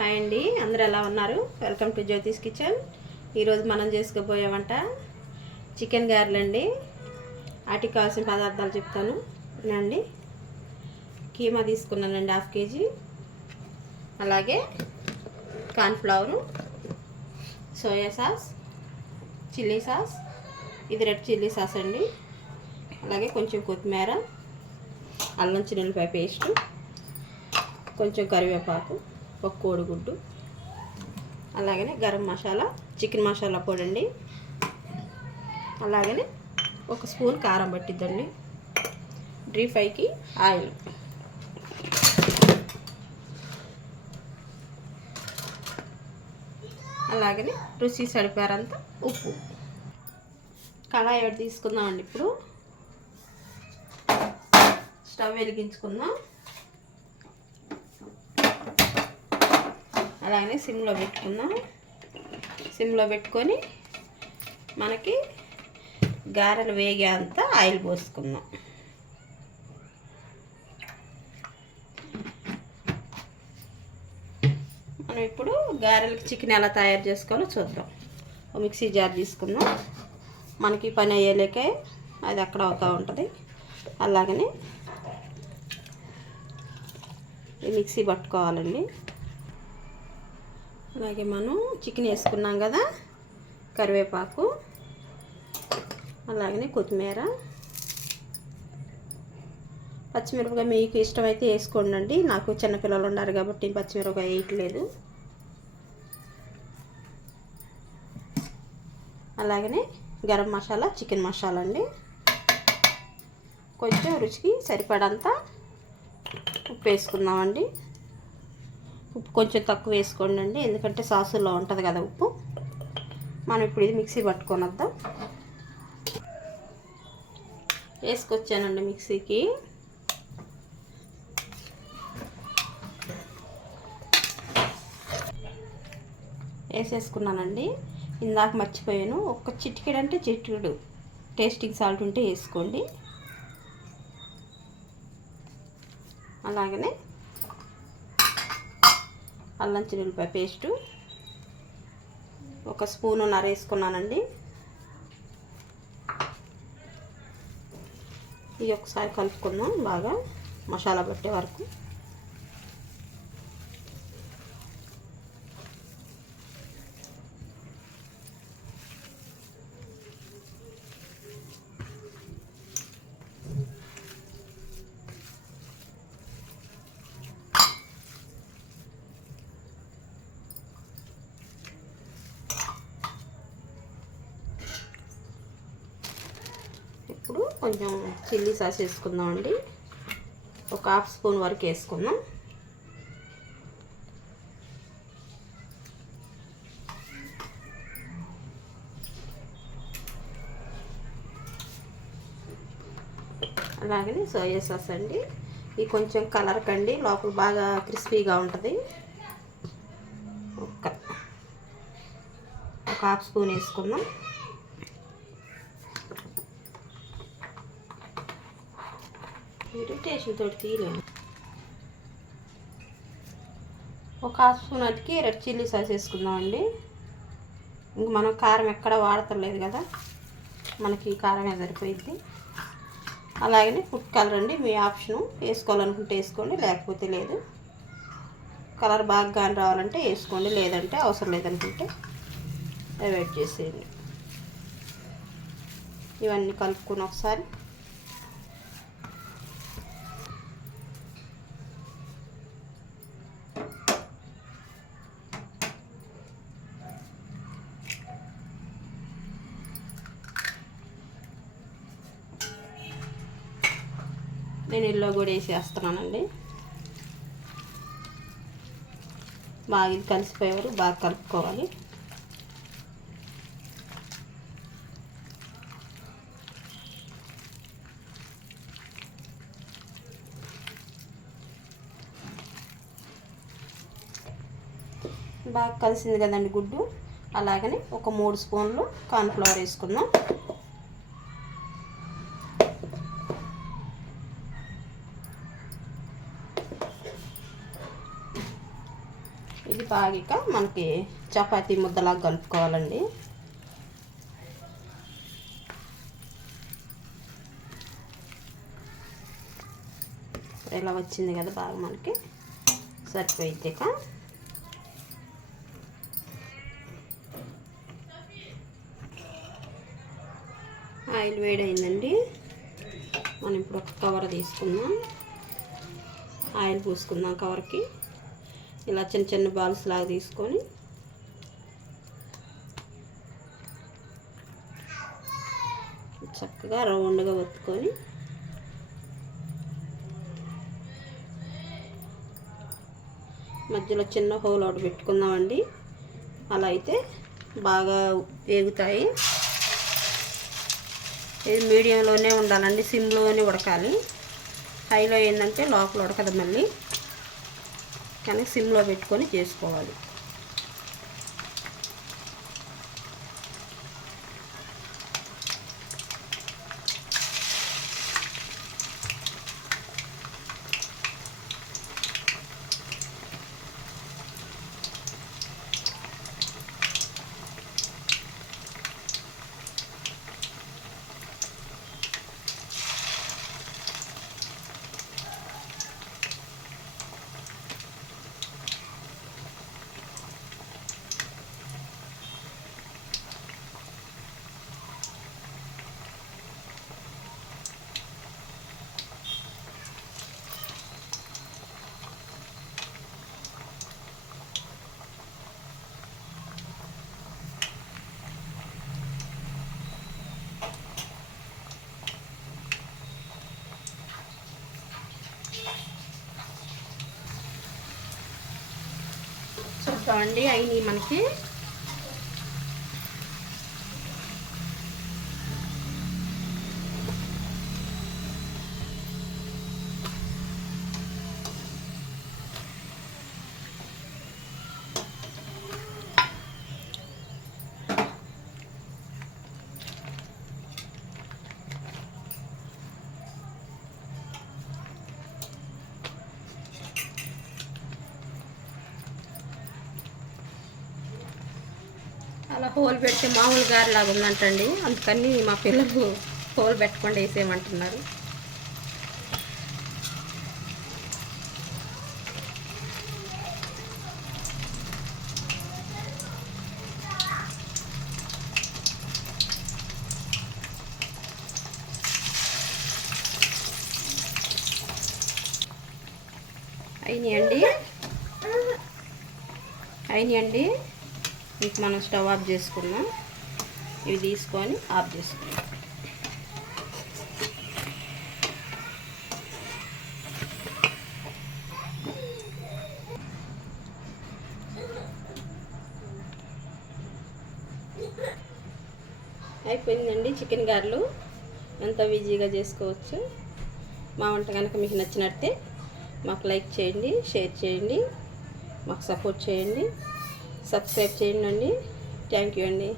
Hi అండి, అందరూ ఎలా ఉన్నారు? Welcome to Jyothish kitchen. ఈరోజు మనం చేసుకోబోయే వంట చికెన్ గారెలు అండి. వాటికి కావాల్సిన పదార్థాలు చెప్తాను వినండి. కీమా తీసుకున్నానండి 1/2 kg, అలాగే cornflour, soya sauce, chilli sauce, ఇది రెడ్ చిల్లీ సాస్ అండి, అలాగే కొంచెం కొత్తిమీర, అల్లం చిన్నులపాయ పేస్టు, కొంచెం కరివేపాకు, ఒక కోడిగుడ్డు, అలాగనే గరం మసాలా, చికెన్ మసాలా పొడి అండి, అలాగనే ఒక స్పూన్ కారం పట్టిద్దండి, డీప్ ఫ్రైకి ఆయిల్, అలాగనే రుచి సరిపోయారంత ఉప్పు. కళాయి ఒకటి తీసుకుందామండి. ఇప్పుడు స్టవ్ వెలిగించుకుందాం. అలాగే సిమ్లో పెట్టుకుందాం. సిమ్లో పెట్టుకొని మనకి గారెలు వేగేంత ఆయిల్ పోసుకుందాం. మనం ఇప్పుడు గారెలకి చికెన్ ఎలా తయారు చేసుకోవాలో చూద్దాం. ఒక మిక్సీ జార్ తీసుకుందాం. మనకి పని అయ్యేలేకే అది అక్కడ అవుతూ ఉంటుంది. అలాగనే ఈ మిక్సీ పట్టుకోవాలండి. అలాగే మనం చికెన్ వేసుకున్నాం కదా, కరివేపాకు, అలాగనే కొత్తిమీర, పచ్చిమిరపకాయ మీకు ఇష్టమైతే వేసుకోండి. నాకు చిన్నపిల్లలు ఉన్నారు కాబట్టి పచ్చిమిరపకాయ వేయట్లేదు. అలాగనే గరం మసాలా, చికెన్ మసాలా అండి, కొంచెం రుచికి సరిపడంత ఉప్పు వేసుకుందామండి. ఉప్పు కొంచెం తక్కువ వేసుకోండి, ఎందుకంటే సాసుల్లో ఉంటుంది కదా ఉప్పు. మనం ఇప్పుడు ఇది మిక్సీ పట్టుకొని వద్దాం. వేసుకొచ్చానండి మిక్సీకి. వేసేసుకున్నానండి. ఇందాక మర్చిపోయాను, ఒక చిటికెడు అంటే చిటికెడు టేస్టింగ్ సాల్ట్ ఉంటే వేసుకోండి. అలాగనే అల్లం చిన్నులపాయ పేస్టు ఒక స్పూను నర వేసుకున్నానండి. ఇది ఒకసారి కలుపుకుందాం బాగా మసాలా పట్టే వరకు. ఇప్పుడు కొంచెం చిల్లీ సాస్ వేసుకుందాం అండి. ఒక 1/2 స్పూన్ వరకు వేసుకుందాం. అలాగే సోయా సాస్ అండి, ఇది కొంచెం కలర్ కండి, లోపల బాగా క్రిస్పీగా ఉంటుంది. ఒక 1/2 స్పూన్ వేసుకుందాం. ఇరిటేషన్ తోటి తీయలేము. ఒక 1/2 స్పూన్ అటుకి రెడ్ చిల్లీ సాస్ వేసుకుందామండి. ఇంక మనం కారం ఎక్కడ వాడతలేదు కదా, మనకి కారమే సరిపోయింది. అలాగనే ఫుడ్ కలర్ అండి, మీ ఆప్షను, వేసుకోవాలనుకుంటే వేసుకోండి, లేకపోతే లేదు. కలర్ బాగా రావాలంటే వేసుకోండి, లేదంటే అవసరం లేదనుకుంటే అవాయిడ్ చేసేయండి. ఇవన్నీ కలుపుకొని ఒకసారి నేను ఇల్లో కూడా వేసేస్తున్నానండి. బాగా ఇది కలిసిపోయేవారు బాగా కలుపుకోవాలి. బాగా కలిసింది కదండి గుడ్డు. అలాగనే ఒక 3 స్పూన్లు కార్న్ఫ్లవర్ వేసుకుందాం. ఇది బాగా మనకి చపాతీ ముద్దలాగా కలుపుకోవాలండి. ఇలా వచ్చింది కదా, బాగా మనకి సరిపోయిద్ది. ఆయిల్ వేడైందండి. మనం ఇప్పుడు ఒక కవర్ తీసుకుందాం, ఆయిల్ పూసుకుందాం కవర్కి. ఇలా చిన్న చిన్న బాల్స్ లాగా తీసుకొని చక్కగా రౌండ్గా ఒత్తుకొని మధ్యలో చిన్న హోల్ ఒకటి పెట్టుకుందామండి. అలా అయితే బాగా వేగుతాయి. ఇది మీడియంలోనే ఉండాలండి, సిమ్లోనే ఉడకాలి. హైలో ఏంటంటే లోపల ఉడకదు మళ్ళీ, కానీ సిమ్లో పెట్టుకొని చేసుకోవాలి. చూద్దామండి, అయినాయి మనకి. అలా హోల్ పెడితే మామూలు గారెలాగా ఉందంటండి, అందుకని మా పిల్లలు హోల్ పెట్టకుండా వేసేయమంటున్నారు. అయినాయండి. ఇంక మనం స్టవ్ ఆఫ్ చేసుకున్నాం. ఇవి తీసుకొని ఆఫ్ చేసుకున్నాం. అయిపోయిందండి చికెన్ గారెలు. ఎంతో ఈజీగా చేసుకోవచ్చు. మా వంట కనుక మీకు నచ్చినట్టే మాకు లైక్ చేయండి, షేర్ చేయండి, మాకు సపోర్ట్ చేయండి, సబ్స్క్రైబ్ చేయండి అండి. థ్యాంక్ యూ అండి.